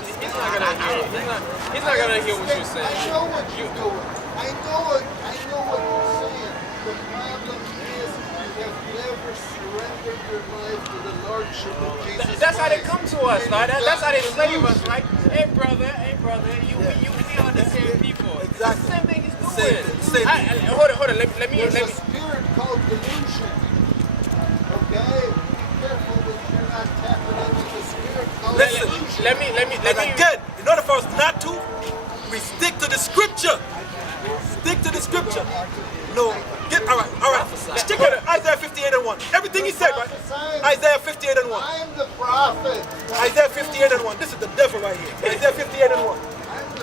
He's not gonna hear. He's not gonna hear what you're saying. I know what you're doing. I know what you're saying. The problem is you have never surrendered your life to the Lordship of Jesus That's how they Christ. come to us, right? That's how they slave us, right? Hey brother, we are the same people. Exactly. The same thing he's doing. Same thing. Hold on. Let me. There's a spirit called delusion. Okay? Careful that you're not tapping into the spirit called delusion. Let me. Again, in order for us not to, we stick to the scripture. Stick to the scripture. No, all right. Stick to Isaiah 58 and 1. Everything he said, right? Isaiah 58 and 1. I am the prophet. Isaiah 58 and 1. This is the devil right here. Isaiah 58 and 1.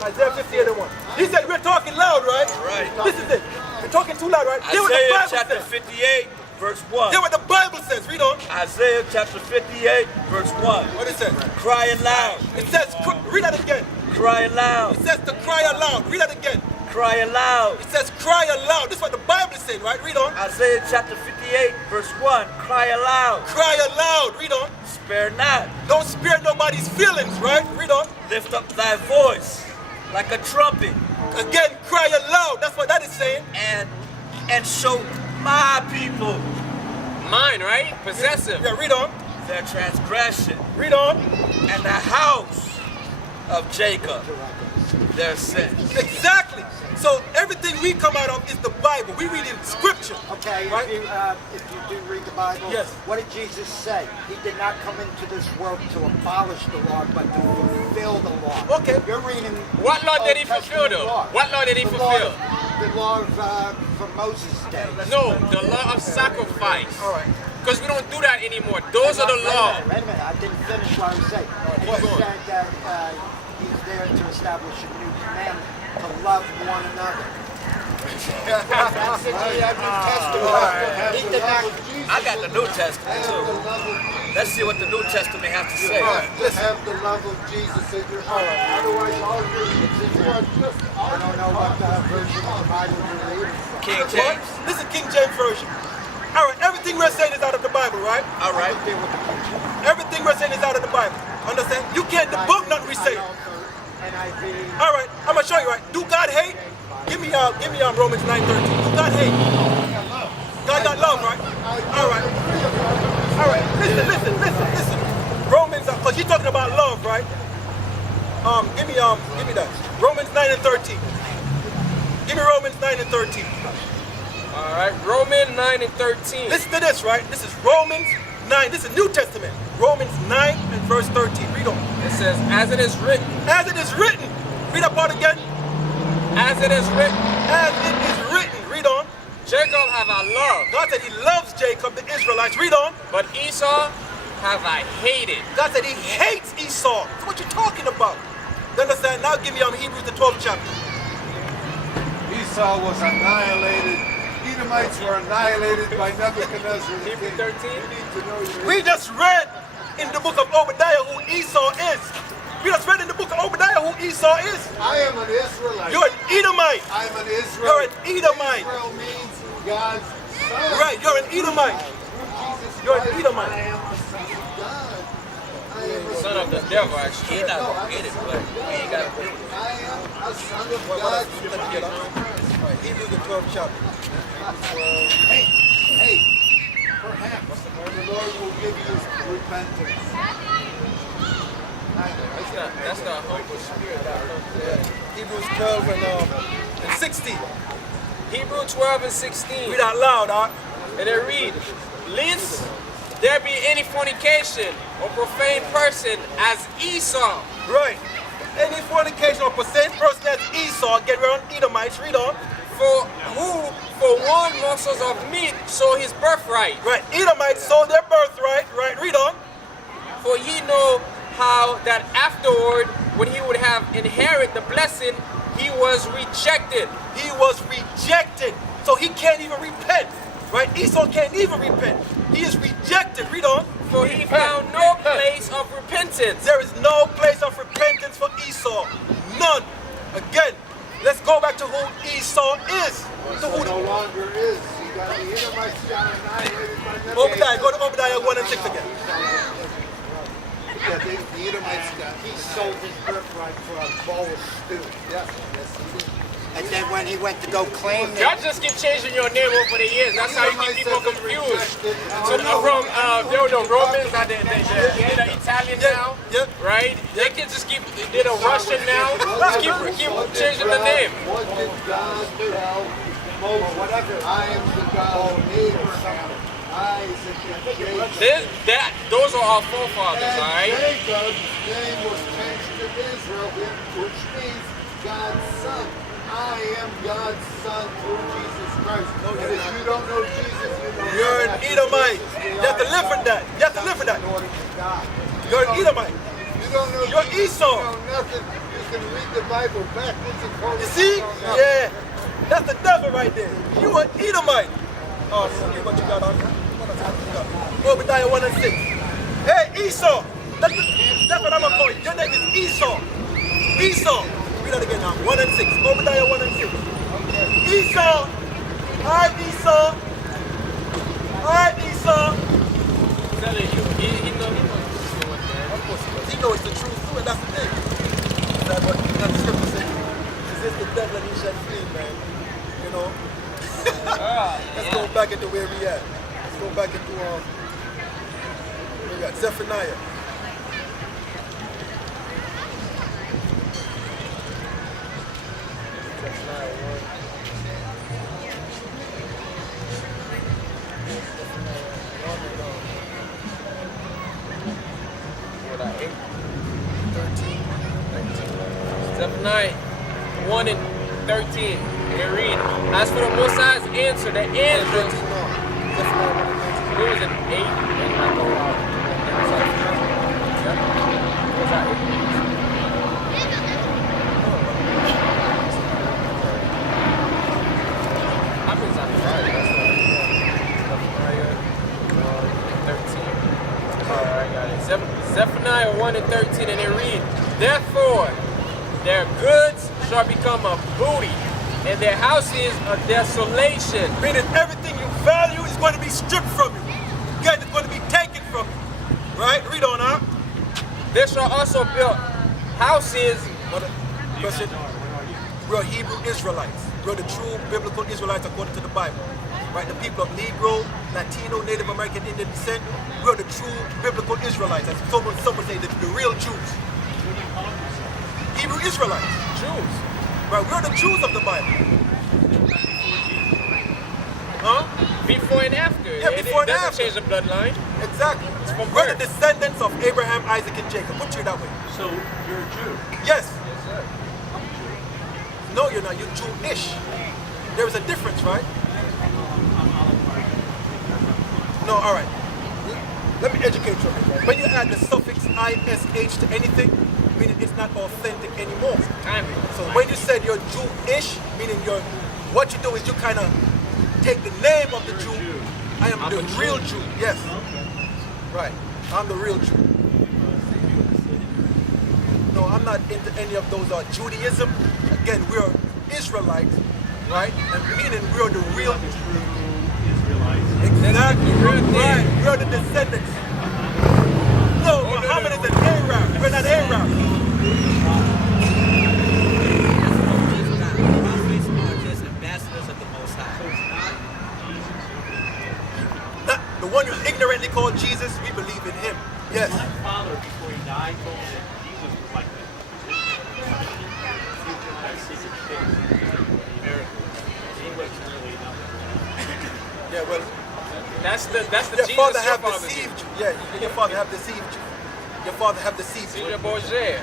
Isaiah 58 and 1. He said we're talking loud, right? Right. This is it. We're talking too loud, right? Hear what the Isaiah Bible chapter says. 58, verse 1. Hear what the Bible says. Read on. Isaiah chapter 58, verse 1. What it says? Crying loud. It says, read that again. Crying loud. It says to cry aloud. Read that again. Crying loud. It says cry aloud. This is what the Bible is saying, right? Read on. Isaiah chapter 58, verse 1. Cry aloud. Cry aloud. Read on. Spare not. Don't spare nobody's feelings, right? Read on. Lift up thy voice like a trumpet. Again, cry aloud. That's what that is saying. And show my people Mine, right? Possessive. Yeah, read on. their transgression. Read on. And the house of Jacob their sins. Exactly. So everything we come out of is the Bible. We read in scripture. Okay, right? if you do read the Bible, Yes. what did Jesus say? He did not come into this world to abolish the law, but to fulfill the law. Okay. You're reading. What law did he Old fulfill, Testament though? law. What law did he The fulfill? The law from Moses' day. No, the law of sacrifice. All right. Because we don't do that anymore. Those are the laws. Wait a minute, I didn't finish what I was saying. He said that he's there to establish a new commandment, to love one another. I got the New Testament too. Let's see what the New Testament has to say. Just have the love of Jesus in your heart. Otherwise, all you're just I don't know what version of the Bible you're reading from. King What? James. This is King James Version. All right, everything we're saying is out of the Bible, right? All right. Everything we're saying is out of the Bible. Understand? You can't debunk nothing we say. NIV. All right, I'm gonna show you, right? Do God hate? Give me Romans 9:13. Do God hate? God got love, right? All right. All right. Listen. Romans, because you're talking about love, right? Give me that. Romans 9 and 13. Give me Romans 9 and 13. All right, Romans 9 and 13. Listen to this, right? This is Romans 9. This is New Testament. Romans 9 and verse 13. Read on. It says, as it is written. As it is written. Read that part again. As it is written. As it is written. Read on. Jacob have I loved, God said he loves Jacob, the Israelites. Read on. but Esau have I hated. God said he hates Esau. That's what you're talking about. You understand? Now give me Hebrews the 12th chapter. Esau was annihilated. Edomites were annihilated by Nebuchadnezzar. Hebrews 13. You need to know your We just read in the book of Obadiah who Esau is. We just read in the book of Obadiah who Esau is. I am an Israelite. You're an Edomite. I'm an Israelite. You're an Edomite. Israel means God's son. Right, you're an Edomite. Jesus You're an Christ, Edomite. I am the son of God. I am a Son of the devil, actually. He not gonna get it, but we ain't got to do it. I am a son of God. Hebrews the 12th chapter. Hey, perhaps the Lord will give you repentance. That's the Holy Spirit that comes. Hebrews 12 and 16. Hebrews 12 and 16. Read out loud, huh? And they read, lest there be any fornication or profane person as Esau. Right. Any fornication or percent person as Esau, get around Edomites, read on. For who for one morsel of meat sold his birthright. Right, Edomites sold their birthright, right, read on. For ye know how that afterward, when he would have inherit the blessing, he was rejected. He was rejected, so he can't even repent, right? Esau can't even repent. He is rejected, read on. For he found no place of repentance. There is no place of repentance for Esau, none. Again, let's go back to who Esau is. To who No longer is. You got the Edomites got annihilated by Nebuchadnezzar. Obadiah, go to Obadiah 1 and 6 again. Yeah, the Edomites got. He sold his birthright for a bowl of stew. Yes, yes, he did. And then when he went to go claim it, Y'all just keep changing your name over the years. That's how you keep people confused. So from there were the Romans, they're the Italian now, right? They can just keep, they're the Russian now. Just keep changing the name. What did God tell Moses? I am the God of Abraham, Isaac, and Jacob. Those are our forefathers, all right? Jacob's name was changed to Israel, which means God's son. I am God's son through Jesus Christ. And if you don't know Jesus, You're an Edomite. You have to live for that. You have to live for that. You're an Edomite. You don't know You're Jesus, Esau. you know nothing. You can read the Bible backwards and forwards. You see? You don't know. Yeah. That's the devil right there. You an Edomite. Oh, okay, what you got on? Obadiah 1 and 6. Hey, Esau. That's what I'm going to call you. Your name is Esau. Esau. Read that again now. 1 and 6. Obadiah 1 and 6. Esau. Alright, Esau. Alright, Esau. I'm telling you, he knows what Of course he does. He knows the truth too, and that's the thing. That's what the scripture says. Resist the devil and he shall flee, man. You know? Let's go back into where we at. Let's go back into where we at. Zephaniah. Zephaniah 1 and 13. And read, as for the Most High's answer, the angels, where was it? 8? Zephaniah 1 and 13, and they read, therefore their goods shall become a booty, and their houses a desolation. Meaning everything you value is going to be stripped from you. Again, it's going to be taken from you. Right? Read on out. They shall also build houses. Question. We're Hebrew Israelites. We're the true biblical Israelites according to the Bible. Right? The people of Negro, Latino, Native American, Indian descent. We're the true biblical Israelites. As someone would say, the real Jews. Hebrew Israelites. Jews. Right? We're the Jews of the Bible. Huh? Before and after. Yeah, before and it doesn't after. change the bloodline. Exactly. from We're the birth. descendants of Abraham, Isaac, and Jacob. Put you that way. So you're a Jew. Yes. Yes, sir. No, you're not. You're Jewish. There is a difference, right? No, all right. Let me educate you. When you add the suffix ish to anything, meaning it's not authentic anymore. So when you said you're Jewish, meaning what you do is you kind of take the name of the Jew. I am the real Jew. Yes. Right. I'm the real Jew. No, I'm not into any of those Judaism. Again, we're Israelites, right? And meaning we're the real Exactly. Right. We're the descendants. No, Muhammad is an Arab. We're not Arab. Ambassadors of the Most High. Not the one you ignorantly call Jesus, we believe in him. Yes. My father, before he died, told me that Jesus was like that. He was really nothing. Yeah, well, That's the your Jesus father your have father deceived you. Yeah, your father have deceived you. Your father have deceived did. you. Caesar Borgia.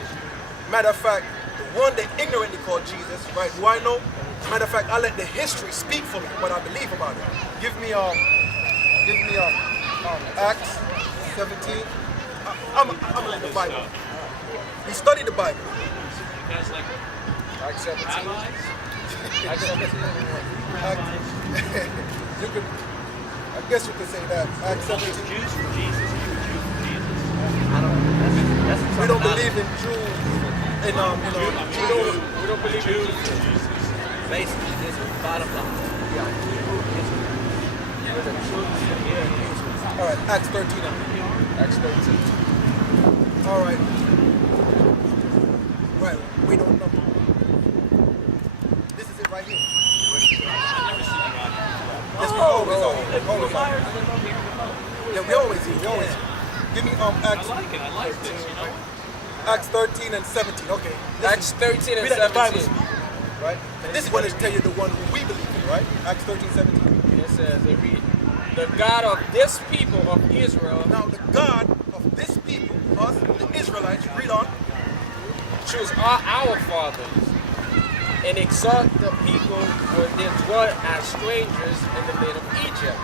Matter of fact, the one they ignorantly call Jesus, right? Who I know. Matter of fact, I let the history speak for me what I believe about it. Give me Acts 17. I'm in the Bible. We study the Bible. Because like Acts 17. rabbis, Acts 17. You could, I guess you could say that. Acts 17. Jews for Jesus, you're a Jew for Jesus. We don't believe in Jews. We don't believe in Jesus. Basically, this is the bottom line. All right, Acts 13. Acts 13. All right. Right, we don't know. This is it right here. Yes, we always are. Always are. Yeah, we always do. We always do. Give me Acts. I like this, you know? Acts 13 and 17. Okay. Acts 13 and Read that the Bible 17. speak, right? And this is when it tell you the one who we believe in, right? Acts 13, 17. It says, they read, the God of this people of Israel Now the God of this people, us, the Israelites, read on. choose our fathers and exalt the people when they dwelt as strangers in the land of Egypt.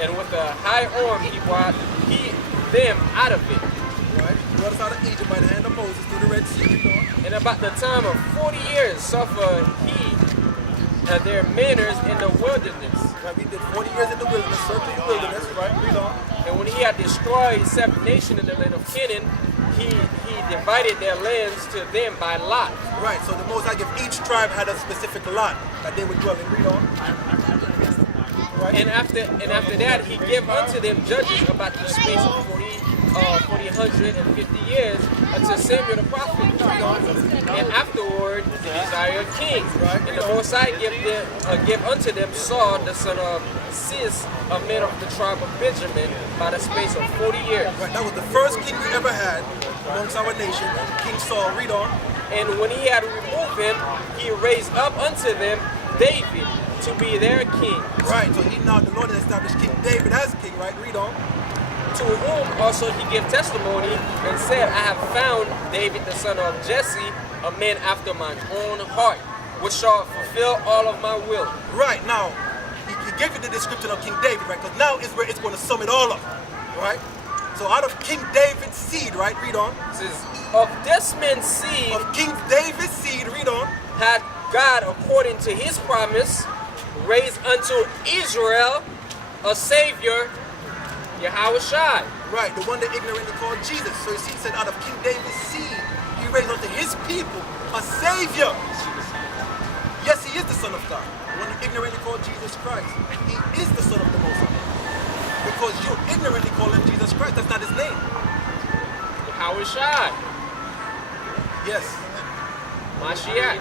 And with a high arm he brought them out of it. Right? Brought us out of Egypt by the hand of Moses through the Red Sea. Read on. And about the time of 40 years suffered he their manners in the wilderness. Right? We did 40 years in the wilderness, searching the wilderness, right? Read on. And when he had destroyed 7 nations in the land of Canaan, he divided their lands to them by lot. Right, so the Most High give each tribe had a specific lot that they would dwell in. Read on. Right? And after that, he gave unto them judges about the space of 150 years until Samuel the prophet. And afterward, he desired a king. And the Most High gave unto them Saul, the son of Cis, a man of the tribe of Benjamin, by the space of 40 years. Right, that was the first king we ever had amongst our nation, King Saul. Read on. And when he had removed him, he raised up unto them David to be their king. Right, so he now the Lord established King David as king, right? Read on. To whom also he gave testimony and said, I have found David the son of Jesse, a man after mine own heart, which shall fulfill all of my will. Right, now, he gave you the description of King David, right? Because now is where it's going to sum it all up, right? So out of King David's seed, right? Read on. It says, of this man's seed Of King David's seed, read on. had God, according to his promise, raised unto Israel a Savior, Yahushua. Right, the one that ignorantly called Jesus. So you see, he said out of King David's seed, he raised unto his people a Savior. Yes, he is the Son of God. The one that ignorantly called Jesus Christ. He is the Son of the Most High. Because you ignorantly call him Jesus Christ. That's not his name. Yahushua. Yes. Mashiach.